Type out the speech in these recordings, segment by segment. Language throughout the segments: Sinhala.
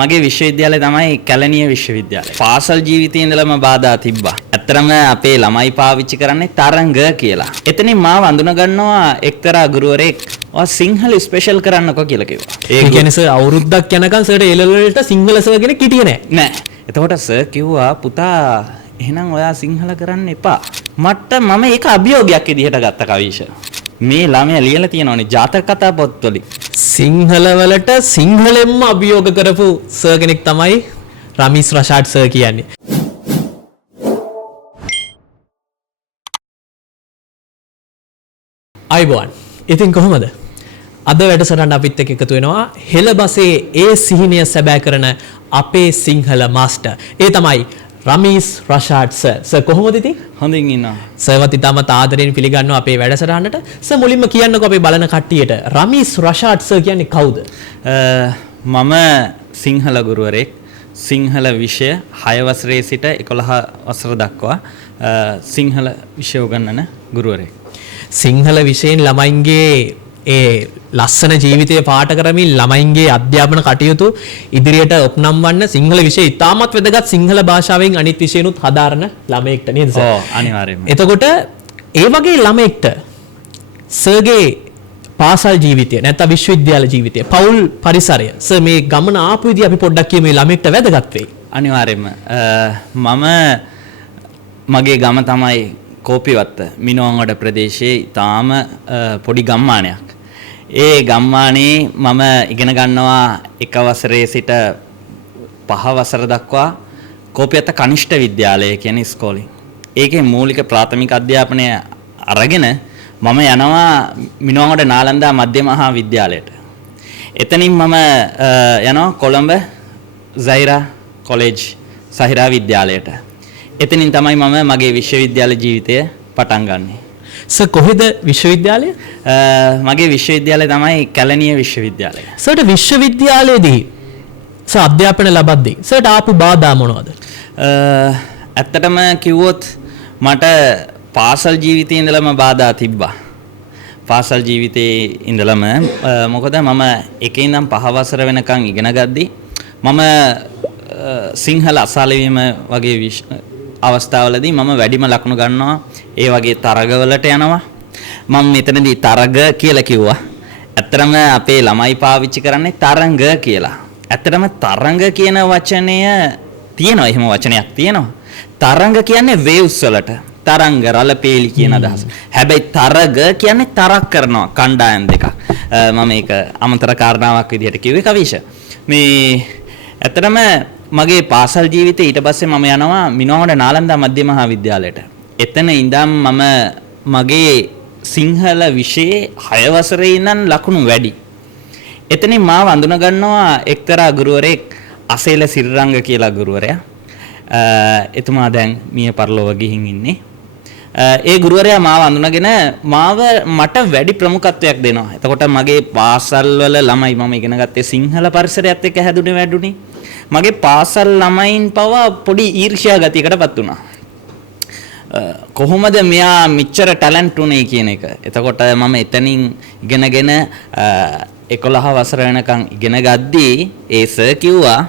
මගේ විශ්වවිද්‍යාලය තමයි කැලණිය විශ්වවිද්‍යාලය. පාසල් ජීවිතයේ ඉඳලම බාධා තිබ්බා. ඇත්තටම අපේ ළමයි පාවිච්චි කරන්නේ තරංග කියලා. එතනින් මාව අඳුන ගන්නවා එක්තරා ගුරුවරයෙක්. ඔය සිංහල ස්පෙෂල් කරන්නකෝ කියලා කිව්වා. ඒ කියන්නේ සර් අවුරුද්දක් යනකම් සර්ට A level වලට සිංහල සර් කෙනෙක් හිටියේ නැහැ. නෑ. එතකොට සර් කිව්වා පුතා එහෙනම් ඔයා සිංහල කරන්න එපා. මම ඒක අභියෝගයක් විදිහට ගත්ත කවිෂ. මේ ළමයා ලියලා තියෙනවනේ ජාතක කතා පොත්වලින්. සිංහල වලට සිංහලෙන්ම අභියෝග කරපු සර් කෙනෙක් තමයි රමීස් රෂාඩ් සර් කියන්නේ. අයිබෝන්. ඉතින් කොහොමද? අද වැඩසටහන අපිත් එක්ක එකතු වෙනවා හෙළබසේ ඒ සිහිනය සැබෑ කරන අපේ සිංහල මාස්ටර්. ඒ තමයි රමීස් රෂාඩ් සර්. සර් කොහොමද ඉතින්? හොඳින් ඉන්නවා. සර්වත් ඉතාමත් ආදරයෙන් පිළිගන්නවා අපේ වැඩසටහනට. සර් මුලින්ම කියන්නකෝ අපේ බලන කට්ටියට රමීස් රෂාඩ් සර් කියන්නේ කවුද? මම සිංහල ගුරුවරයෙක්. සිංහල විෂය 6 වසරේ සිට 11 වසර දක්වා සිංහල විෂය උගන්වන ගුරුවරයෙක්. සිංහල විෂයෙන් ළමයින්ගේ ඒ ලස්සන ජීවිතය පාට කරමින් ළමයින්ගේ අධ්‍යාපන කටයුතු ඉදිරියට ඔප්නම්වන්න සිංහල විෂය ඉතාමත් වැදගත් සිංහල භාෂාවෙන් අනිත් විෂයනුත් හදාරන ළමයෙක්ට නේද සර්? ඔව් අනිවාර්යයෙන්ම. එතකොට ඒ වගේ ළමයෙක්ට සර්ගේ පාසල් ජීවිතය නැත්නම් විශ්වවිද්‍යාල ජීවිතය පෞල් පරිසරය සර් මේ ගමන ආපු විදිහ අපි පොඩ්ඩක් කියමු මේ ළමයෙක්ට වැදගත් වෙයි. අනිවාර්යයෙන්ම. මගේ ගම තමයි කෝපිවත්ත මිනුවන්ගොඩ ප්‍රදේශයේ ඊටාම පොඩි ගම්මානයක්. ඒ ගම්මානයේ මම ඉගෙන ගන්නවා 1 වසරේ සිට 5 වසර දක්වා කෝපිවත්ත කනිෂ්ඨ විද්‍යාලය කියන ඉස්කෝලේ. ඒකේ මූලික ප්‍රාථමික අධ්‍යාපනය අරගෙන මම යනවා මිනුවන්ගොඩ නාලන්දා මධ්‍ය මහා විද්‍යාලයට. එතනින් මම යනවා කොළඹ සහිරා කොලෙජ් සහිරා විද්‍යාලයට. එතනින් තමයි මම මගේ විශ්වවිද්‍යාල ජීවිතය පටන් ගන්නෙ. සර් කොහෙද විශ්වවිද්‍යාලය? මගේ විශ්වවිද්‍යාලය තමයි කැලණිය විශ්වවිද්‍යාලය. සර්ට විශ්වවිද්‍යාලයේදී සර් අධ්‍යාපන ලබද්දී සර්ට ආපු බාධා මොනවද? ඇත්තටම කිව්වොත් මට පාසල් ජීවිතයේ ඉඳලම බාධා තිබ්බා. පාසල් ජීවිතයේ ඉඳලම මොකද මම 1 ඉඳන් 5 වසර වෙනකන් ඉගෙන ගද්දී මම සිංහල අසාලවීම වගේ අවස්ථාවලදී මම වැඩිම ලකුණු ගන්නවා. ඒ වගේ තරගවලට යනවා. මම මෙතනදී තරග කියලා කිව්වා. ඇත්තටම අපේ ළමයි පාවිච්චි කරන්නේ තරංග කියලා. ඇත්තටම තරංග කියන වචනය තියෙනවා. එහෙම වචනයක් තියෙනවා. තරංග කියන්නේ වේව්ස් වලට. තරංග රළ පේලි කියන අදහස. හැබැයි තරග කියන්නේ තරක් කරනවා කණ්ඩායම් දෙකක්. මම ඒක අමතර කාරණාවක් විදිහට කිව්වේ කවිෂ. මේ ඇත්තටම මගේ පාසල් ජීවිතේ ඊට පස්සේ මම යනවා මිනුවන්ගොඩ නාලන්දා මධ්‍ය මහා විද්‍යාලයට. එතන ඉඳන් මම මගේ සිංහල විෂයේ 6 වසරේ ඉඳන් ලකුණු වැඩි. එතනින් මාව අඳුන ගන්නවා එක්තරා ගුරුවරයෙක් අසේල සිරිරංග කියලා ගුරුවරයා. එතුමා දැන් මිය පරලොව ගිහින් ඉන්නේ. ඒ ගුරුවරයා මාව අඳුනගෙන මට වැඩි ප්‍රමුඛත්වයක් දෙනවා. එතකොට මගේ පාසල් වල ළමයි මම ඉගෙන ගත්තේ සිංහල පරිසරයත් එක්ක හැදුනේ වැඩුණේ. මගේ පාසල් ළමයින් පවා පොඩි ඊර්ෂ්‍යා ගතියකටපත් වුණා. කොහොමද මෙයා මෙච්චර ටැලන්ට් උනේ කියන එක. එතකොට මම එතනින් ඉගෙනගෙන 11 වසර වෙනකන් ඉගෙන ගද්දී ඒ සර් කිව්වා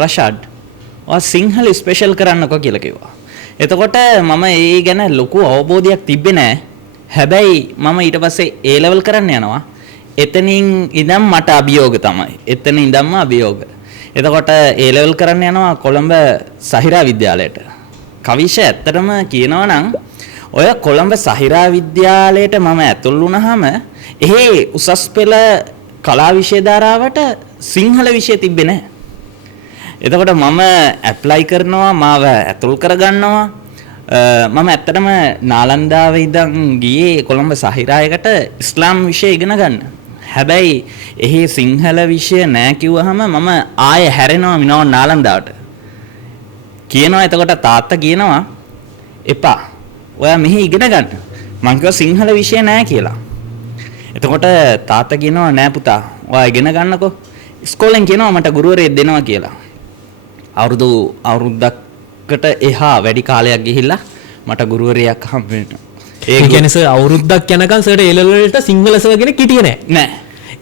රෂාඩ් ඔයා සිංහල ස්පෙෂල් කරන්නකෝ කියලා කිව්වා. එතකොට මම ඒ ගැන ලොකු අවබෝධයක් තිබ්බේ නැහැ. හැබැයි මම ඊට පස්සේ A level කරන්න යනවා. එතනින් ඉඳන් මට අභියෝග තමයි. එතන ඉඳන්ම අභියෝග. එතකොට A level කරන්න යනවා කොළඹ සහිරා විද්‍යාලයට. කවිෂ ඇත්තටම කියනවා නම් ඔය කොළඹ සහිරා විද්‍යාලයට මම ඇතුල් වුණාම එහි උසස් පෙළ කලා විෂය ධාරාවට සිංහල විෂය තිබ්බේ නැහැ. එතකොට මම ඇප්ලයි කරනවා මාව ඇතුල් කරගන්නවා. මම ඇත්තටම නාලන්දාවේ ඉඳන් ගියේ කොළඹ සහිරායකට ඉස්ලාම් විෂය ඉගෙන ගන්න. හැබැයි එහි සිංහල විෂය නැහැ කිව්වහම මම ආයෙ හැරෙනවා මිනුවන්ගොඩ නාලන්දාවට. කියනවා එතකොට තාත්තා කියනවා එපා. ඔයා මෙහි ඉගෙන ගන්න. මං කිව්වා සිංහල විෂය නැහැ කියලා. එතකොට තාත්තා කියනවා නෑ පුතා. ඔයා ඉගෙන ගන්නකෝ. ඉස්කෝලෙන් කියනවා මට ගුරුවරයෙක් දෙනවා කියලා. අවුරුද්දකට එහා වැඩි කාලයක් ගිහිල්ලා මට ගුරුවරයෙක් හම්බ වෙනවා. ඒ කියන්නේ සර් අවුරුද්දක් යනකම් සර්ට A level වලට සිංහල සර් කෙනෙක් හිටියේ නෑ.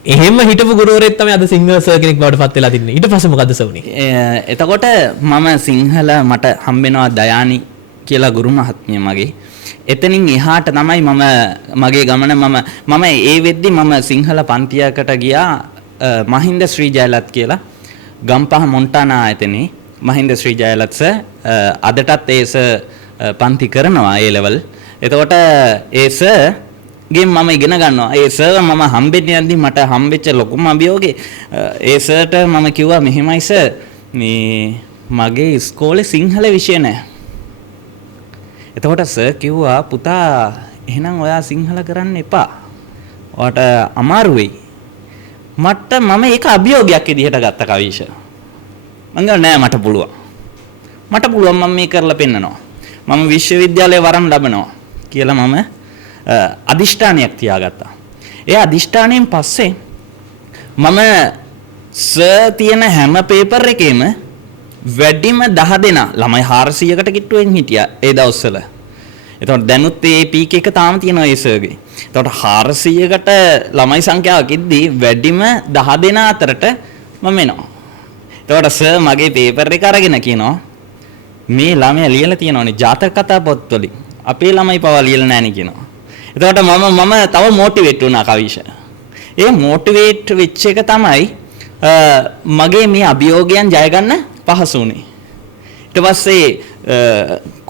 එහෙම හිටපු ගුරුවරයෙක් තමයි අද සිංහල සර් කෙනෙක් බවට පත් වෙලා තින්නේ. ඊට පස්සේ මොකද සර් උනේ? එතකොට මම සිංහල මට හම්බෙනවා දයානි කියලා ගුරු මහත්මිය මගේ. එතනින් එහාට තමයි මගේ ගමන මම ඒ වෙද්දි මම සිංහල පන්තියකට ගියා මහින්ද ශ්‍රී ජයලත් කියලා ගම්පහ මොන්ටානා ආයතනයේ මහින්ද ශ්‍රී ජයලත් සර් අදටත් ඒ සර් පන්ති කරනවා ඒ ලෙවල්. එතකොට ඒ සර් ගෙන් මම ඉගෙන ගන්නවා. ඒ සර් මම හම්බෙන්න යද්දි මට හම්බෙච්ච ලොකුම අභියෝගේ ඒ සර්ට මම කිව්වා මෙහෙමයි සර් මේ මගේ ඉස්කෝලේ සිංහල විෂය නැහැ. එතකොට සර් කිව්වා පුතා එහෙනම් ඔයා සිංහල කරන්න එපා. ඔයාට අමාරු වෙයි. මම ඒක අභියෝගයක් විදිහට ගත්ත කවිෂ. මං ගා නෑ මට පුළුවන්. මම මේ කරලා පෙන්නනවා. මම විශ්වවිද්‍යාලයේ වරම් ලබනවා කියලා මම අදිෂ්ඨානයක් තියාගත්තා. ඒ අදිෂ්ඨානයෙන් පස්සේ මම සර් තියෙන හැම පේපර් එකේම වැඩිම 10 දෙනා ළමයි 400කට කිට්ටුවෙන් හිටියා ඒ දවස්වල. එතකොට දැනුත් මේ පීක් එක තාම තියෙනවා ඒ සර්ගේ. එතකොට 400කට ළමයි සංඛ්‍යාවක් ඉද්දී වැඩිම 10 දෙනා අතරට මම එනවා. එතකොට සර් මගේ පේපර් එක අරගෙන කියනවා මේ ළමයා ලියලා තියෙනවනේ ජාතක කතා පොත්වලින් අපේ ළමයි පවා ලියලා නැණි කියනවා. එතකොට මම තව මොටිවේට් වුණා කවිෂ. ඒ මොටිවේට් වෙච්ච එක තමයි මගේ මේ අභියෝගයන් ජය ගන්න පහසු වුණේ. ඊට පස්සේ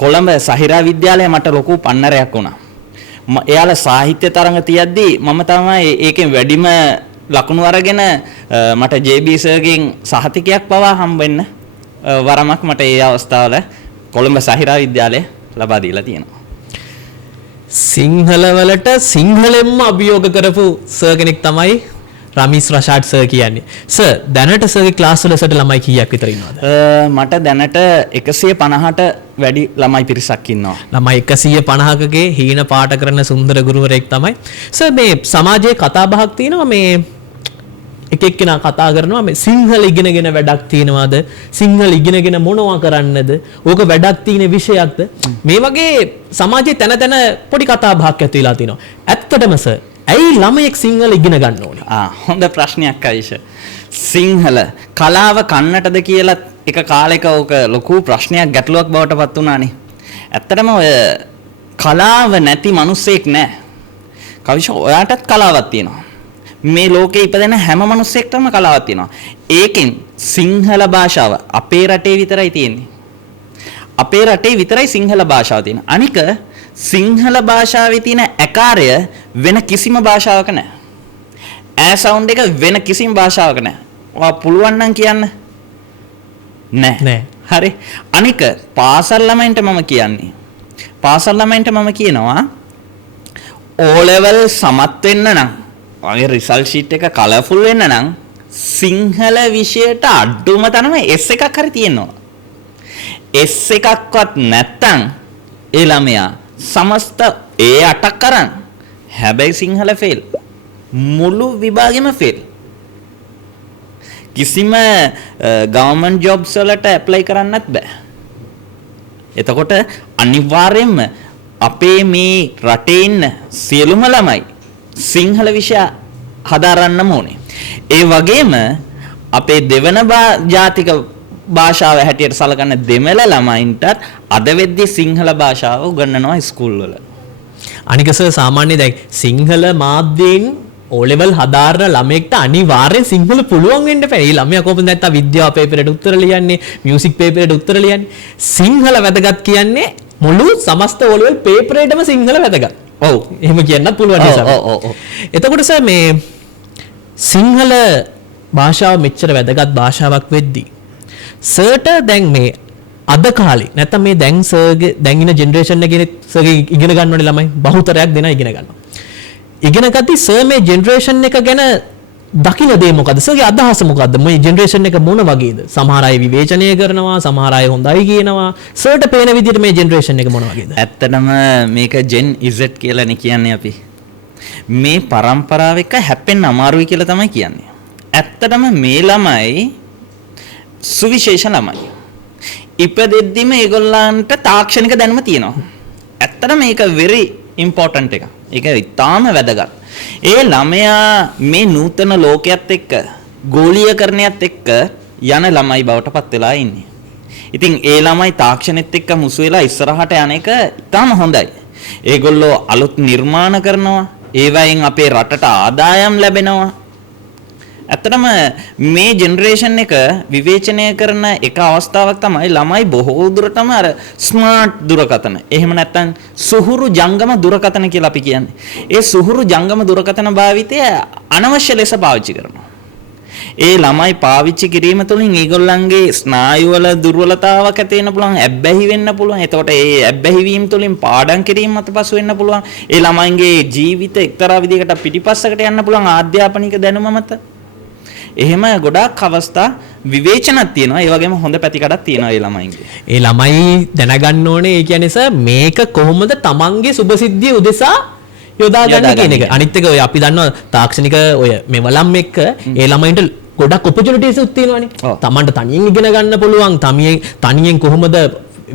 කොළඹ සහිරා විද්‍යාලය මට ලොකු පන්නරයක් වුණා. එයාලා සාහිත්‍ය තරඟ තියද්දී මම තමයි ඒකෙන් වැඩිම ලකුණු අරගෙන මට JB සර්ගෙන් සහතිකයක් පවා හම්බෙන්න වරමක් මට ඒ අවස්ථාවල කොළඹ සහිරා විද්‍යාලය ලබා දීලා තියෙනවා. සිංහල වලට සිංහලෙන්ම අභියෝග කරපු සර් කෙනෙක් තමයි රමීස් රෂාඩ් සර් කියන්නේ. සර් දැනට සර්ගේ ක්ලාස් වල සර්ට ළමයි කීයක් විතර ඉන්නවද? මට දැනට 150ට වැඩි ළමයි පිරිසක් ඉන්නවා. ළමයි 150කගේ හීන පාට කරන සුන්දර ගුරුවරයෙක් තමයි. සර් මේ සමාජයේ කතා බහක් තියෙනවා මේ එක එක්කෙනා කතා කරනවා මේ සිංහල ඉගෙනගෙන වැඩක් තියනවාද? සිංහල ඉගෙනගෙන මොනවා කරන්නද? ඕක වැඩක් තියෙන විෂයක්ද? මේ වගේ සමාජයේ තන තන පොඩි කතා බහක් ඇති වෙලා තිනවා. ඇත්තටම සර් ඇයි ළමයෙක් සිංහල ඉගෙන ගන්න ඕනේ? හොඳ ප්‍රශ්නයක් අයිෂ. සිංහල කලාව කන්නටද කියලා එක කාලෙක ඕක ලොකු ප්‍රශ්නයක් ගැටලුවක් බවට පත් වුණානේ. ඇත්තටම ඔය කලාව නැති මිනිස්සෙක් නැහැ. කවිෂ ඔයාටත් කලාවක් තියෙනවා. මේ ලෝකේ ඉපදෙන හැම මිනිස්සෙක්ටම කලාවක් තියෙනවා. ඒකෙන් සිංහල භාෂාව අපේ රටේ විතරයි තියෙන්නේ. අපේ රටේ විතරයි සිංහල භාෂාව තියෙන්නේ. අනික සිංහල භාෂාවේ තියෙන ආකාරය වෙන කිසිම භාෂාවක නැහැ. ඈ සවුන්ඩ් එක වෙන කිසිම භාෂාවක නැහැ. ඔයා පුළුවන් නම් කියන්න. නැහැ. හරි. අනික පාසල් ළමයින්ට මම කියන්නේ. පාසල් ළමයින්ට මම කියනවා O level සමත් වෙන්න නම් වගේ රිසල්ට් ෂීට් එක කලර්ෆුල් වෙන්න නම් සිංහල විෂයට අඩුම තරම S එකක් හරි තියෙනවා. S එකක්වත් නැත්තම් ඒ ළමයා සමස්ත A8ක් කරන් හැබැයි සිංහල ෆේල්. මුළු විභාගෙම ෆේල්. කිසිම ගවර්න්මන්ට් ජොබ්ස් වලට ඇප්ලයි කරන්නත් බෑ. එතකොට අනිවාර්යයෙන්ම අපේ මේ රටේ ඉන්න සියලුම ළමයි සිංහල විෂය හදාරන්නම ඕනේ. ඒ වගේම අපේ දෙවන ජාතික භාෂාව හැටියට සලකන දෙමළ ළමයින්ටත් අද වෙද්දී සිංහල භාෂාව උගන්වනවා ස්කූල් වල. අනික සර් සාමාන්‍යයෙන් දැන් සිංහල මාධ්‍යයෙන් O level හදාරන ළමයෙක්ට අනිවාර්යෙන් සිංහල පුළුවන් වෙන්න බෑ. ඒ ළමයා කොහොමද නැත්තම් විද්‍යාව පේපරයට උත්තර ලියන්නේ, මියුසික් පේපරයට උත්තර ලියන්නේ. සිංහල වැදගත් කියන්නේ මුළු සමස්ත O level පේපරේටම සිංහල වැදගත්. ඔව්. එහෙම කියන්නත් පුළුවන් නිසා. ඔව්. එතකොට සර් මේ සිංහල භාෂාව මෙච්චර වැදගත් භාෂාවක් වෙද්දී සර්ට දැන් මේ අද කාලේ නැත්තම් මේ දැන් සර්ගේ දැන් ඉන ජෙනරේෂන් එකේ සර්ගේ ඉගෙන ගන්න ඕනේ ළමයි බහුතරයක් දෙනා ඉගෙන ගන්නවා. ඉගෙන ගත්තී සර් මේ ජෙනරේෂන් එක ගැන දකින්න දේ මොකද්ද? සර්ගේ අදහස මොකද්ද? මේ ජෙනරේෂන් එක මොන වගේද? සමහර අය විවේචනය කරනවා, සමහර අය හොඳයි කියනවා. සර්ට පේන විදිහට මේ ජෙනරේෂන් එක මොන වගේද? ඇත්තටම මේක Gen Z කියලානේ කියන්නේ අපි. මේ પરම්පරාව එක හැප්පෙන්න අමාරුයි කියලා තමයි කියන්නේ. ඇත්තටම මේ ළමයි සුවිශේෂ ළමයි. ඉපදෙද්දිම ඒගොල්ලන්ට තාක්ෂණික දැනුම තියෙනවා. ඇත්තටම මේක very important එක. ඒක ඉතාම වැදගත්. ඒ ළමයා මේ නූතන ලෝකයේත් එක්ක ගෝලීයකරණයත් එක්ක යන ළමයි බවට පත් වෙලා ඉන්නේ. ඉතින් ඒ ළමයි තාක්ෂණෙත් එක්ක මුසු වෙලා ඉස්සරහට යන එක ඉතාම හොඳයි. ඒගොල්ලෝ අලුත් නිර්මාණ කරනවා. ඒවයින් අපේ රටට ආදායම් ලැබෙනවා. ඇත්තටම මේ ජෙනරේෂන් එක විවේචනය කරන එක අවස්ථාවක් තමයි ළමයි බොහෝ දුරටම අර ස්මාර්ට් දුරකථන. එහෙම නැත්නම් සුහුරු ජංගම දුරකථන කියලා අපි කියන්නේ. ඒ සුහුරු ජංගම දුරකථන භාවිතය අනවශ්‍ය ලෙස පාවිච්චි කරනවා. ඒ ළමයි පාවිච්චි කිරීම තුළින් ඒගොල්ලන්ගේ ස්නායුවල දුර්වලතාවක් ඇති වෙන්න පුළුවන්, ඇබ්බැහි වෙන්න පුළුවන්. එතකොට ඒ ඇබ්බැහි වීම තුළින් පාඩම් කිරීම අතපසු වෙන්න පුළුවන්. ඒ ළමයින්ගේ ජීවිත එක්තරා විදිහකට පිටිපස්සකට යන්න පුළුවන් ආධ්‍යාපනික දැනුම මත. එහෙම ගොඩාක් අවස්ථා විවේචනක් තියෙනවා. ඒ වගේම හොඳ පැතිකඩක් තියෙනවා ඒ ළමයින්ගේ. ඒ ළමයි දැනගන්න ඕනේ ඒ කියන්නේ සර් මේක කොහොමද තමන්ගේ සුභසිද්ධිය උදෙසා යොදා ගන්න කියන එක. අනිත් එක ඔය අපි දන්නවා තාක්ෂණික ඔය මෙවලම් එක්ක ඒ ළමයින්ට ගොඩක් ඔපචුනිටිස් උත් තියෙනවානේ. තමන්ට තනියෙන් ඉගෙන ගන්න පුළුවන්. තනියෙන් කොහොමද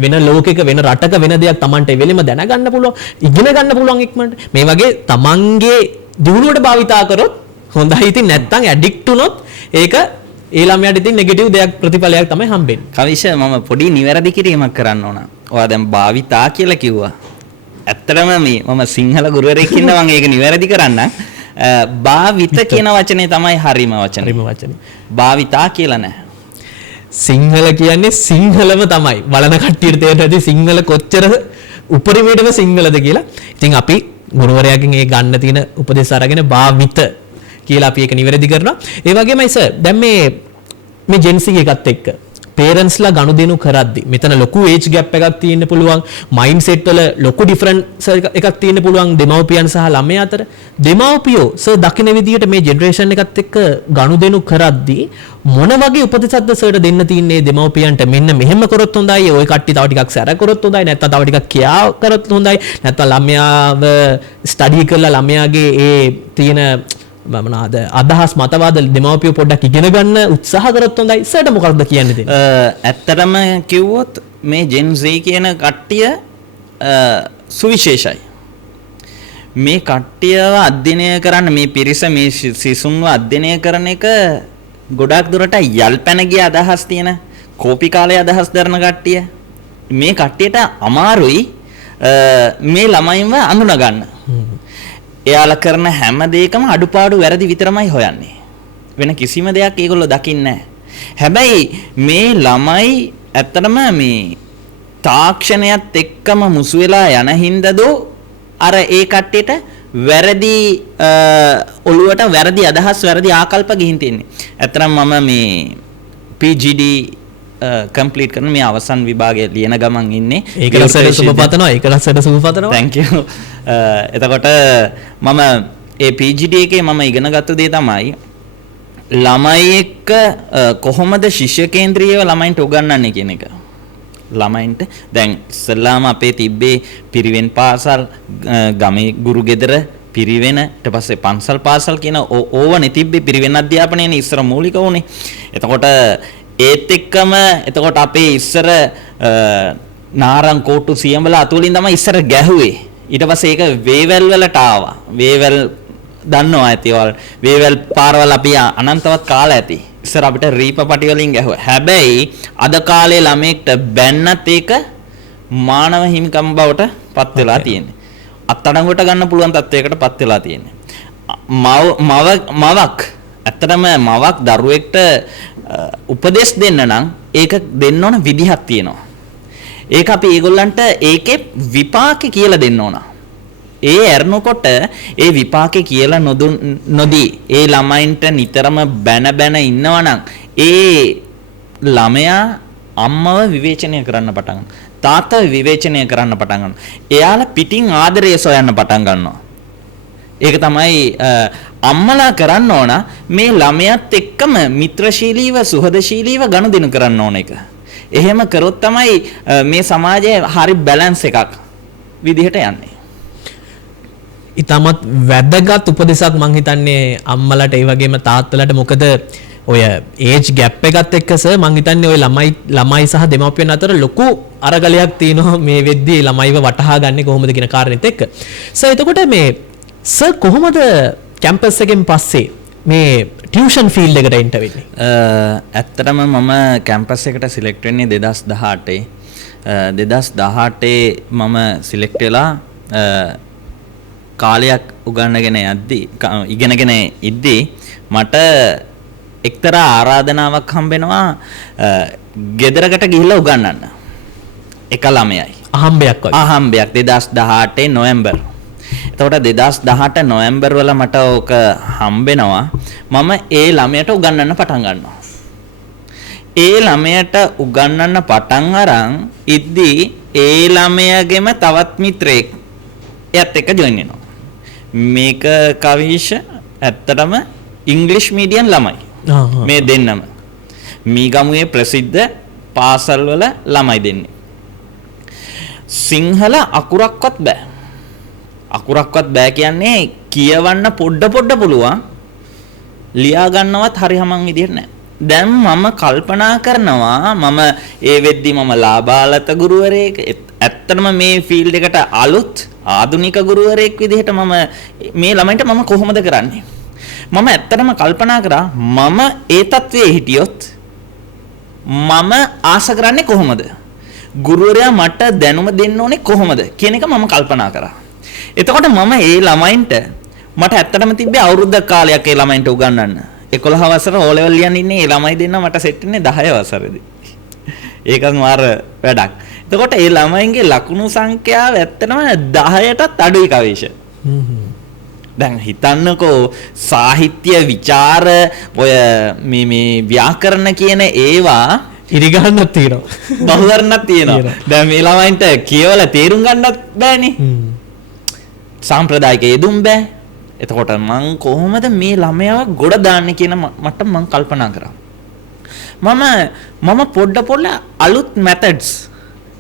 වෙන ලෝකයක වෙන රටක වෙන දෙයක් තමන්ට වෙලෙම දැනගන්න පුළුවන්. ඉගෙන ගන්න පුළුවන් ඉක්මනට. මේ වගේ තමන්ගේ දියුණුවට භාවිතා කරොත් හොඳයි. ඉතින් නැත්තම් ඇඩික්ට් වුණොත් ඒක ඒ ළමයාට ඉතින් නෙගටිව් දෙයක් ප්‍රතිඵලයක් තමයි හම්බෙන්නේ. කවිෂ මම පොඩි නිවැරදි කිරීමක් කරන්න ඕන. ඔයා දැන් භාවිතා කියලා කිව්වා. ඇත්තටම මම සිංහල ගුරුවරයෙක් ඉන්නවා මම ඒක නිවැරදි කරන්න. භාවිත කියන වචනේ තමයි හරිම වචනේ. භාවිතා කියලා නෑ. සිංහල කියන්නේ සිංහලම තමයි. බලන කට්ටියට තේරෙන්නේ සිංහල කොච්චර උපරිමයටම සිංහලද කියලා. ඉතින් අපි ගුරුවරයාගෙන් ඒ ගන්න තියෙන උපදෙස් අරගෙන භාවිත කියලා අපි ඒක නිවැරදි කරනවා. ඒ වගේමයි සර් දැන් මේ ජෙන්සි එකත් එක්ක පේරන්ට්ස්ලා ගනුදෙනු කරද්දි මෙතන ලොකු ඒජ් ගැප් එකක් තියෙන්න පුළුවන්. මයින්ඩ් සෙට් වල ලොකු ඩිෆරන්ස් එකක් තියෙන්න පුළුවන් දෙමව්පියන් සහ ළමයා අතර. දෙමව්පියෝ සර් දකින්න විදියට මේ ජෙනරේෂන් එකත් එක්ක ගනුදෙනු කරද්දි මොන වගේ උපදෙසක්ද සර්ට දෙන්න තියෙන්නේ දෙමව්පියන්ට? මෙන්න මෙහෙම කරොත් හොඳයි. ওই කට්ටිය තව ටිකක් සැර කරොත් හොඳයි. නැත්නම් තව ටිකක් කියා කරොත් හොඳයි. නැත්නම් ළමයාව ස්ටඩි කරලා ළමයාගේ ඒ තියෙන මොනවාද අදහස් මතවාද දෙමව්පියෝ පොඩ්ඩක් ඉගෙන ගන්න උත්සාහ කරොත් හොඳයි. සර්ට මොකක්ද කියන්න දෙන්නේ? ඇත්තටම කිව්වොත් මේ ජෙන් Z කියන කට්ටිය සුවිශේෂයි. මේ කට්ටියව අධ්‍යයනය කරන්න මේ පිරිස මේ සිසුන්ව අධ්‍යයනය කරන එක ගොඩක් දුරට යල්පැන ගිය අදහස් තියෙන කෝපි කාලේ අදහස් දරන කට්ටිය. මේ කට්ටියට අමාරුයි මේ ළමයින්ව අඳුන ගන්න. එයාලා කරන හැම දෙයකම අඩුපාඩු වැරදි විතරමයි හොයන්නේ. වෙන කිසිම දෙයක් ඒගොල්ලෝ දකින්නේ නැහැ. හැබැයි මේ ළමයි ඇත්තටම මේ තාක්ෂණයත් එක්කම මුසු වෙලා යන හින්දාදෝ අර ඒ කට්ටියට වැරදි ඔළුවට වැරදි අදහස් වැරදි ආකල්ප ගිහින් තින්නේ. ඇත්තටම මම මේ PGD කම්ප්ලීට් කරන මේ අවසන් විභාගය ලියන ගමන් ඉන්නේ. ඒක රසයට සුබ පතනවා. ඒක රසයට සුබ පතනවා. thank you. එතකොට මම ඒ PGD එකේ මම ඉගෙනගත්තු දේ තමයි ළමයි එක්ක කොහොමද ශිෂ්‍ය කේන්ද්‍රීයව ළමයින්ට උගන්වන්නේ කියන එක. ළමයින්ට දැන් ඉස්සල්ලාම අපේ තිබ්බේ පිරිවෙන් පාසල්, ගමේ ගුරු ගෙදර පිරිවෙන, ඊට පස්සේ පන්සල් පාසල් කියන ඕවනේ තිබ්බේ. පිරිවෙන් අධ්‍යාපනයනේ ඉස්සර මූලික වුණේ. එතකොට ඒත් එක්කම එතකොට අපේ ඉස්සර නාරං කෝට්ටු සියඹල අතුලින් තමයි ඉස්සර ගැහුවේ. ඊට පස්සේ ඒක වේවැල් වලට ආවා. වේවැල් දන්නවා ඇති ඔයාලා. වේවැල් පාරවල් අපි අනන්තවත් කාලා ඇති. ඉස්සර අපිට රීපපටි වලින් ගැහුවා. හැබැයි අද කාලේ ළමෙක්ට බැන්නත් ඒක මානව හිමිකම් බවට පත් වෙලා තියෙන්නේ. අත්අඩංගුවට ගන්න පුළුවන් තත්වයකට පත් වෙලා තියෙන්නේ. මවක් ඇත්තටම මවක් දරුවෙක්ට උපදෙස් දෙන්න නම් ඒක දෙන්න ඕන විදිහක් තියෙනවා. ඒක අපි ඒගොල්ලන්ට ඒකේ විපාකේ කියලා දෙන්න ඕන. ඒ ඇරනකොට ඒ විපාකේ කියලා නොදී ඒ ළමයින්ට නිතරම බැන ඉන්නවනම් ඒ ළමයා අම්මව විවේචනය කරන්න පටන් ගන්නවා. තාත්තව විවේචනය කරන්න පටන් ගන්නවා. එයාලා පිටින් ආදරය සොයන්න පටන් ගන්නවා. ඒක තමයි අම්මලා කරන්න ඕන මේ ළමයාත් එක්කම මිත්‍රශීලීව සුහදශීලීව ගනුදෙනු කරන්න ඕන එක. එහෙම කරොත් තමයි මේ සමාජයේ හරි බැලන්ස් එකක් විදිහට යන්නේ. ඊටමත් වැදගත් උපදේශක් මං හිතන්නේ අම්මලාට ඒ වගේම තාත්තලාට. මොකද ඔය ඒජ් ගැප් එකත් එක්ක සර් මං හිතන්නේ ඔය ළමයි සහ දෙමව්පියන් අතර ලොකු අරගලයක් තියෙනවා මේ වෙද්දී ළමයිව වටහා ගන්න කොහොමද කියන කාරණෙත් එක්ක. සර් එතකොට මේ සර් කොහොමද කැම්පස් එකෙන් පස්සේ මේ ටියුෂන් ෆීල්ඩ් එකට එන්ටර් වෙන්නේ? ඇත්තටම මම කැම්පස් එකට සිලෙක්ට් වෙන්නේ 2018. 2018 මම සිලෙක්ට් වෙලා කාලයක් ඉගෙනගෙන ඉද්දී මට එක්තරා ආරාධනාවක් හම්බෙනවා ගෙදරකට ගිහිල්ලා උගන්වන්න. එක ළමයයි. අහම්බයක් වගේ. අහම්බයක් 2018 නොවැම්බර්. එතකොට 2018 නොවැම්බර් වල මට ඕක හම්බෙනවා. මම ඒ ළමයට උගන්වන්න පටන් ගන්නවා. ඒ ළමයට උගන්වන්න පටන් අරන් ඉද්දී ඒ ළමයාගෙම තවත් මිත්‍රයෙක් එයත් එක්ක ජොයින් වෙනවා. මේක කවිෂ ඇත්තටම ඉංග්‍රීසි මීඩියම් ළමයි. මේ දෙන්නම මීගමුවේ ප්‍රසිද්ධ පාසල් වල ළමයි දෙන්නේ. සිංහල අකුරක්වත් බෑ. අකුරක්වත් බෑ කියන්නේ කියවන්න පොඩ පුළුවන්. ලියා ගන්නවත් හරි හමන් විදියට නෑ. දැන් මම කල්පනා කරනවා මම ඒ වෙද්දි මම ලාබාලත ගුරුවරයෙක් ඇත්තටම මේ ෆීල්ඩ් එකට අලුත් ආධුනික ගුරුවරයෙක් විදිහට මම මේ ළමයින්ට මම කොහොමද කරන්නේ? මම ඇත්තටම කල්පනා කරා මම ඒ තත්වයේ හිටියොත් මම ආස කරන්නේ කොහොමද? ගුරුවරයා මට දැනුම දෙන්න ඕනේ කොහොමද කියන එක මම කල්පනා කරා. එතකොට මම ඒ ළමයින්ට මට ඇත්තටම තිබ්බේ අවුරුද්දක් කාලයක් ඒ ළමයින්ට උගන්වන්න. 11 වසර O level ලියන්න ඉන්නේ ඒ ළමයි දෙන්න මට සෙට් වෙන්නේ 10 වසරේදී. ඒකත් මාර වැඩක්. එතකොට ඒ ළමයින්ගේ ලකුණු සංඛ්‍යාව ඇත්තටම 10ටත් අඩුයි කවීෂ. දැන් හිතන්නකෝ සාහිත්‍ය විචාර ඔය මේ ව්‍යාකරණ කියන ඒවා ඉරිගන්නක් තියෙනවා. බහුවර්ණක් තියෙනවා. දැන් මේ ළමයින්ට කියවලා තේරුම් ගන්නත් බෑනේ. සාම්ප්‍රදායික යෙදුම් බෑ. එතකොට මං කොහොමද මේ ළමයාව ගොඩ දාන්නේ කියන මට මං කල්පනා කරා. මම පොඩ අලුත් මෙතඩ්ස්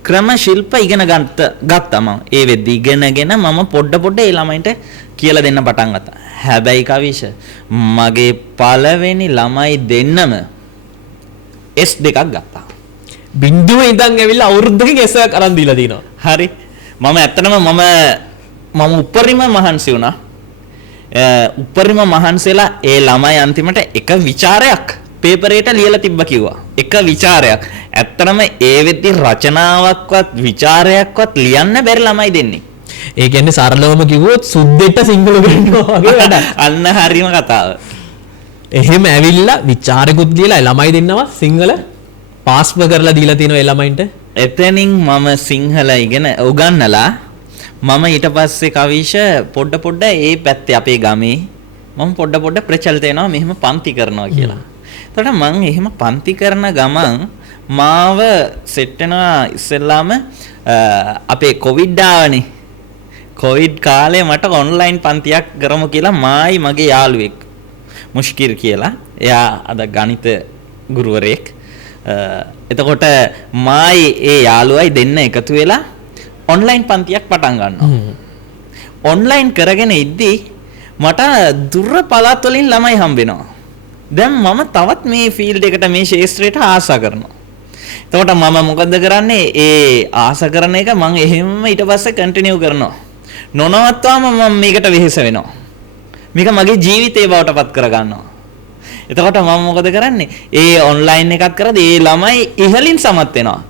ක්‍රම ශිල්ප ඉගෙන ගත්තා මම. ඒ වෙද්දි ඉගෙනගෙන මම පොඩ ඒ ළමයින්ට කියලා දෙන්න පටන් ගත්තා. හැබැයි කවිෂ මගේ පළවෙනි ළමයි දෙන්නම S2ක් ගත්තා. බින්දුවේ ඉඳන් ඇවිල්ලා අවුරුද්දකින් S1ක් අරන් දීලා දිනවා. හරි. මම ඇත්තටම මම උපරිම මහන්සි වුණා. උපරිම මහන්සිලා ඒ ළමයි අන්තිමට එක විචාරයක් පේපරේට ලියලා තිබ්බ කිව්වා. එක විචාරයක්. ඇත්තටම ඒ වෙද්දි රචනාවක්වත් විචාරයක්වත් ලියන්න බැරි ළමයි දෙන්නේ. ඒ කියන්නේ සරලවම කිව්වොත් සුද්දෙට සිංහල උගන්වනවා වගේ වැඩක්. අන්න හරියම කතාව. එහෙම ඇවිල්ලා විචාරෙකුත් ලියලා ළමයි දෙන්නවා සිංහල පාස්ම කරලා දීලා තියෙනවා ඒ ළමයින්ට. එතනින් මම සිංහල ඉගෙන උගන්නලා මම ඊට පස්සේ කවිෂ පොඩ ඒ පැත්තේ අපේ ගමේ මම පොඩ ප්‍රචලිත වෙනවා මෙහෙම පන්ති කරනවා කියලා. එතකොට මම එහෙම පන්ති කරන ගමන් මාව සෙට් වෙනවා ඉස්සෙල්ලාම අපේ කොවිඩ් ආවනේ. කොවිඩ් කාලේ මට ඔන්ලයින් පන්තියක් කරමු කියලා මායි මගේ යාළුවෙක් මුෂ්කිර් කියලා. එයා අද ගණිත ගුරුවරයෙක්. එතකොට මායි ඒ යාළුවයි දෙන්න එකතු වෙලා ඔන්ලයින් පන්තියක් පටන් ගන්නවා. ඔන්ලයින් කරගෙන ඉද්දී මට දුර පළාත් වලින් ළමයි හම්බ වෙනවා. දැන් මම තවත් මේ ෆීල්ඩ් එකට මේ ශාස්ත්‍රයට ආසා කරනවා. එතකොට මම මොකද කරන්නේ? ඒ ආසා කරන එක මම එහෙම ඊට පස්සේ කන්ටිනියු කරනවා. නොනවත්වාම මම මේකට වෙහෙස වෙනවා. මේක මගේ ජීවිතේ බවට පත් කර ගන්නවා. එතකොට මම මොකද කරන්නේ? ඒ ඔන්ලයින් එකක් කරද්දී ඒ ළමයි ඉහලින් සමත් වෙනවා.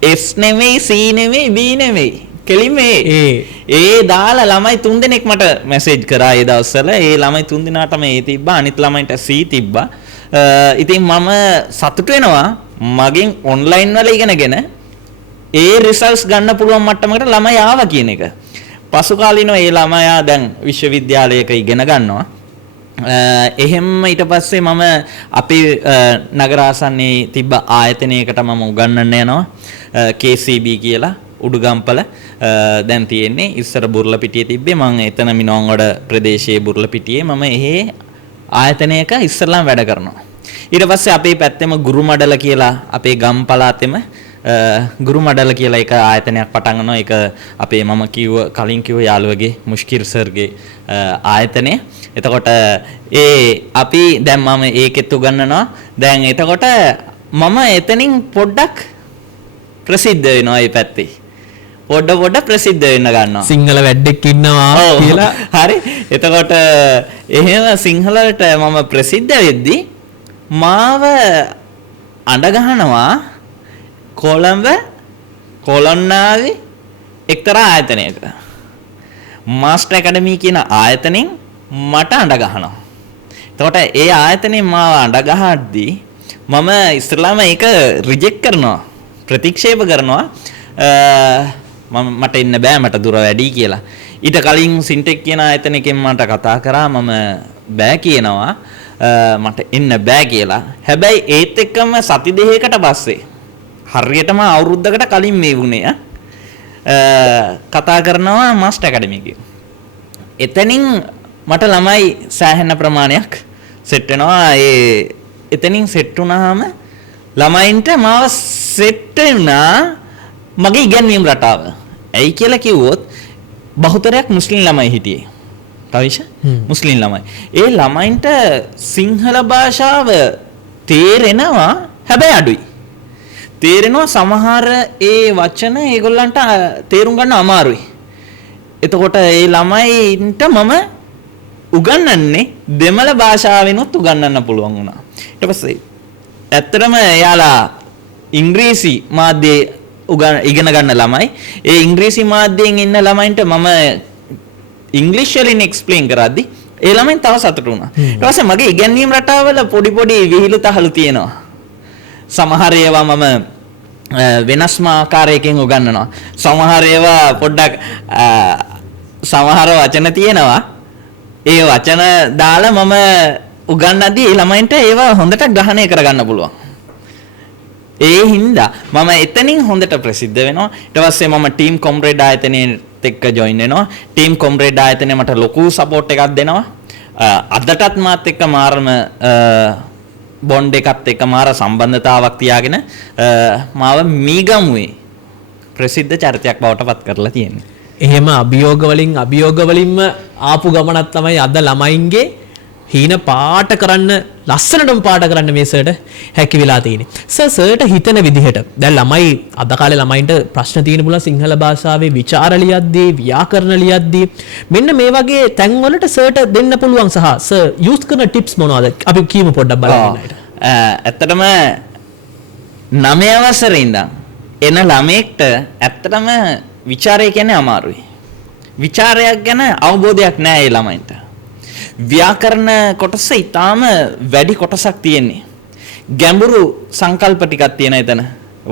S නෙමෙයි C නෙමෙයි B නෙමෙයි. කෙලින්ම ඒ දාලා ළමයි 3 දෙනෙක් මට මැසේජ් කරා ඒ දවස්වල. ඒ ළමයි 3 දෙනාටම A තිබ්බා. අනිත් ළමයින්ට C තිබ්බා. ඉතින් මම සතුටු වෙනවා මගෙන් ඔන්ලයින් වල ඉගෙනගෙන ඒ රිසල්ට්ස් ගන්න පුළුවන් මට්ටමකට ළමයි ආවා කියන එක. පසු කාලිනව ඒ ළමයා දැන් විශ්වවිද්‍යාලයක ඉගෙන ගන්නවා. එහෙම ඊට පස්සේ මම අපේ නගරාසන්නේ තිබ්බ ආයතනයකට මම උගන්වන්න යනවා. KCB කියලා උඩුගම්පල දැන් තියෙන්නේ. ඉස්සර බුර්ලපිටියේ තිබ්බේ. මම එතන මිනෝන්ගොඩ ප්‍රදේශයේ බුර්ලපිටියේ මම එහි ආයතනයක ඉස්සරලාම වැඩ කරනවා. ඊට පස්සේ අපේ පැත්තෙම ගුරුමඩල කියලා අපේ ගම් පළාතෙම ගුරුමඩල කියලා එක ආයතනයක් පටන් ගන්නවා. ඒක අපේ මම කලින් කිව්ව යාළුවගේ මුෂ්කිර් සර්ගේ ආයතනය. එතකොට අපි දැන් මම ඒකෙත් උගන්වනවා. දැන් එතකොට මම එතනින් පොඩ්ඩක් ප්‍රසිද්ධ වෙනවා මේ පැත්තේ. පොඩ ප්‍රසිද්ධ වෙන්න ගන්නවා. සිංහල වැඩෙක් ඉන්නවා කියලා. හරි. එතකොට එහෙම සිංහලට මම ප්‍රසිද්ධ වෙද්දි මාව අඬ ගහනවා කොළඹ කොළොන්නාවේ එක්තරා ආයතනයක. මාස්ටර් ඇකඩමි කියන ආයතනෙන් මට අඬ ගහනවා. එතකොට ඒ ආයතනයෙන් මාව අඬ ගහද්දී මම ඉස්ලාම ඒක රිජෙක්ට් කරනවා. ප්‍රතික්ෂේප කරනවා. මට ඉන්න බෑ මට දුර වැඩි කියලා. ඊට කලින් සින්ටෙක් කියන ආයතනයකින් මට කතා කරා මම බෑ කියනවා. මට එන්න බෑ කියලා. හැබැයි ඒත් එක්කම සති දෙකකට පස්සේ හරියටම අවුරුද්දකට කලින් මේ වුණේ කතා කරනවා මාස්ටර් ඇකඩමි එකේ. එතනින් මට ළමයි සෑහෙන ප්‍රමාණයක් සෙට් වෙනවා. එතනින් සෙට් වුණාම ළමයින්ට මාව සෙට් වෙනා මගේ ඉගැන්වීම් රටාව. ඇයි කියලා කිව්වොත් බහුතරයක් මුස්ලිම් ළමයි හිටියේ. තවිෂ මුස්ලිම් ළමයි. ඒ ළමයින්ට සිංහල භාෂාව තේරෙනවා හැබැයි අඩුයි. තේරෙනවා සමහර ඒ වචන ඒගොල්ලන්ට තේරුම් ගන්න අමාරුයි. එතකොට ඒ ළමයින්ට මම උගන්වන්නේ දෙමළ භාෂාවෙනුත් උගන්වන්න පුළුවන් වුණා. ඊට පස්සේ ඇත්තටම එයාලා ඉංග්‍රීසි මාධ්‍යයේ ඉගෙන ගන්න ළමයි. ඒ ඉංග්‍රීසි මාධ්‍යයෙන් ඉන්න ළමයින්ට මම ඉංග්‍රීසි වලින් එක්ස්ප්ලেইন කරද්දි ඒ ළමයින් තව සතුටු වුණා. ඊට පස්සේ මගේ ඉගැන්වීම් රටාවල පොඩි විහිළු තහළු තියෙනවා. සමහර ඒවා මම වෙනස්ම ආකාරයකින් උගන්වනවා. සමහර ඒවා පොඩ්ඩක් සමහර වචන තියෙනවා. ඒ වචන දාලා මම උගන්වද්දී ඒ ළමයින්ට ඒවා හොඳට ග්‍රහණය කරගන්න පුළුවන්. ඒ හින්දා මම එතනින් හොඳට ප්‍රසිද්ධ වෙනවා. ඊට පස්සේ මම ටීම් කොම්රේඩ් ආයතනයේත් එක්ක ජොයින් වෙනවා. ටීම් කොම්රේඩ් ආයතනය මට ලොකු සපෝට් එකක් දෙනවා. අදටත් මාත් එක්ක මාරම බොන්ඩ් එකත් එක්ක මාර සම්බන්ධතාවක් තියාගෙන මාව මීගමුවේ ප්‍රසිද්ධ චරිතයක් බවට පත් කරලා තියෙනවා. එහෙම අභියෝග වලින්ම ආපු ගමනක් තමයි අද ළමයින්ගේ හීන පාට කරන්න ලස්සනටම පාට කරන්න මේ සර්ට හැකි වෙලා තියෙන්නේ. සර්ට හිතන විදිහට දැන් ළමයි අද කාලේ ළමයින්ට ප්‍රශ්න තියෙන බුලා සිංහල භාෂාවේ විචාර ලියද්දී ව්‍යාකරණ ලියද්දී මෙන්න මේ වගේ තැන් වලට සර්ට දෙන්න පුළුවන් සහ සර් යූස් කරන ටිප්ස් මොනවද? අපි කියමු පොඩ්ඩක් බලන්න. ඇත්තටම 9 වසරේ ඉඳන් එන ළමයෙක්ට ඇත්තටම විචාරය කියන්නේ අමාරුයි. විචාරයක් ගැන අවබෝධයක් නැහැ ඒ ළමයින්ට. ව්‍යාකරණ කොටස ඊටාම වැඩි කොටසක් තියෙන්නේ. ගැඹුරු සංකල්ප ටිකක් තියෙන එතන.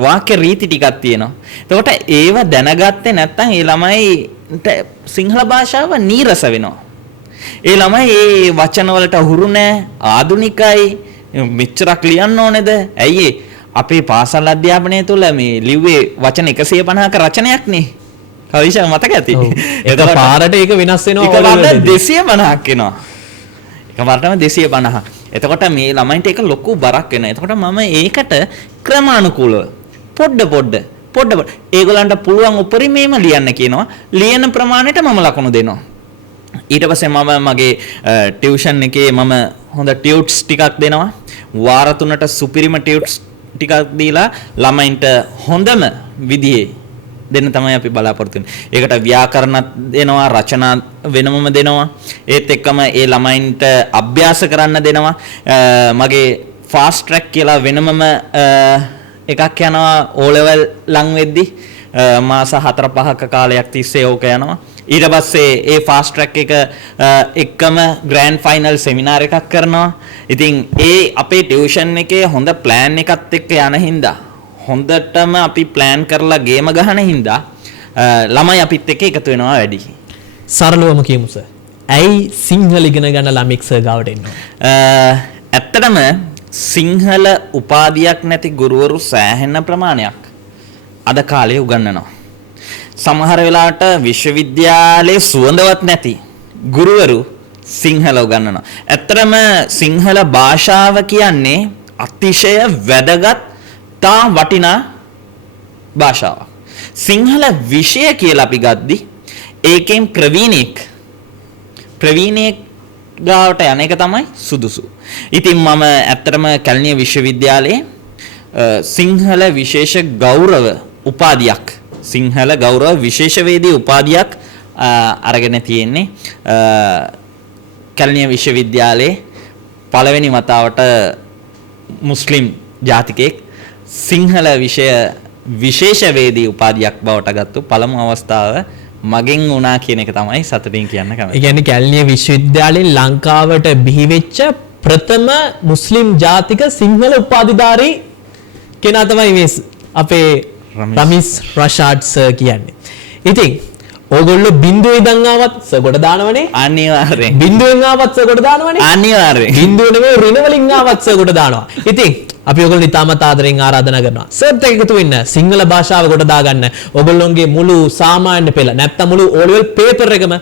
වාක්‍ය රීති ටිකක් තියෙනවා. එතකොට ඒව දැනගත්තේ නැත්නම් ඒ ළමයිට සිංහල භාෂාව නීරස වෙනවා. ඒ ළමයි ඒ වචන වලට හුරු නැහැ, ආදුනිකයි, මෙච්චරක් ලියන්න ඕනේද? ඇයි අපේ පාසල් අධ්‍යාපනය තුළ මේ ලිව්වේ වචන 150ක රචනයක් නේ. කවිෂ මතක ඇති. ඒක පාරට ඒක වෙනස් වෙනවා. එකපාරට 250ක් එනවා. එකපාරටම 250. එතකොට මේ ළමයින්ට ඒක ලොකු බරක් වෙනවා. එතකොට මම ඒකට ක්‍රමානුකූලව පොඩ ඒගොල්ලන්ට පුළුවන් උපරිමයෙන්ම ලියන්න කියනවා. ලියන ප්‍රමාණයට මම ලකුණු දෙනවා. ඊට පස්සේ මම මගේ ටියුෂන් එකේ මම හොඳ ටියුට්ස් ටිකක් දෙනවා. වාර 3ට සුපිරිම ටියුට්ස් ටිකක් දීලා ළමයින්ට හොඳම විදිහේ දෙන්න තමයි අපි බලාපොරොත්තු වෙන්නේ. ඒකට ව්‍යාකරණ දෙනවා, රචනා වෙනමම දෙනවා. ඒත් එක්කම ඒ ළමයින්ට අභ්‍යාස කරන්න දෙනවා. මගේ ෆාස්ට් ට්‍රැක් කියලා වෙනමම එකක් යනවා O level ලං වෙද්දි. මාස 4-5ක කාලයක් තිස්සේ ඕක යනවා. ඊට පස්සේ ඒ ෆාස්ට් ට්‍රැක් එක එක්කම ග්‍රෑන්ඩ් ෆයිනල් සෙමිනාර් එකක් කරනවා. ඉතින් ඒ අපේ ටියුෂන් එකේ හොඳ ප්ලෑන් එකත් එක්ක යන හින්දා හොඳටම අපි ප්ලෑන් කරලා ගේම ගහන හින්දා ළමයි අපිත් එක්ක එකතු වෙනවා වැඩි. සරලවම කියමු සර්. ඇයි සිංහල ඉගෙන ගන්න ළමෙක් සර් ගාවට එන්නේ? ඇත්තටම සිංහල උපාධියක් නැති ගුරුවරු සෑහෙන ප්‍රමාණයක් අද කාලේ උගන්වනවා. සමහර වෙලාවට විශ්වවිද්‍යාලයේ සුවඳවත් නැති ගුරුවරු සිංහල උගන්වනවා. ඇත්තටම සිංහල භාෂාව කියන්නේ අතිශය වැදගත් තා වටිනා භාෂාවක්. සිංහල විෂය කියලා අපි ගද්දි ඒකෙන් ප්‍රවීණෙක් ගාවට යන එක තමයි සුදුසු. ඉතින් මම ඇත්තටම කැලණිය විශ්වවිද්‍යාලයේ සිංහල විශේෂ ගෞරව උපාධියක් සිංහල ගෞරව විශේෂවේදී උපාධියක් අරගෙන තියෙන්නේ. කැලණිය විශ්වවිද්‍යාලයේ පළවෙනි වතාවට මුස්ලිම් ජාතිකයෙක් සිංහල විෂය විශේෂවේදී උපාධියක් බවට ගත්තු පළමු අවස්ථාව මගෙන් වුණා කියන එක තමයි සතුටින් කියන්න කැමතියි. ඒ කියන්නේ කැලණිය විශ්වවිද්‍යාලයෙන් ලංකාවට බිහි වෙච්ච ප්‍රථම මුස්ලිම් ජාතික සිංහල උපාධිධාරී කෙනා තමයි මේ අපේ රමීස් රෂාඩ් සර් කියන්නේ. ඉතින් ඕගොල්ලෝ බින්දුවේ ඉඳන් ආවත් සර් කොට දානවනේ. අනිවාර්යෙන්. බින්දුවෙන් ආවත් සර් කොට දානවනේ. අනිවාර්යෙන්. බින්දුව නෙමෙයි ඍණ වලින් ආවත් සර් කොට දානවා. ඉතින් අපි ඔයගොල්ලෝ ඉතාමත් ආදරෙන් ආරාධනා කරනවා. සර්ත් එක්ක එකතු වෙන්න සිංහල භාෂාව කොට දාගන්න. ඔයගොල්ලෝගේ මුළු සාමාන්‍ය පෙළ නැත්නම් මුළු O level paper එකම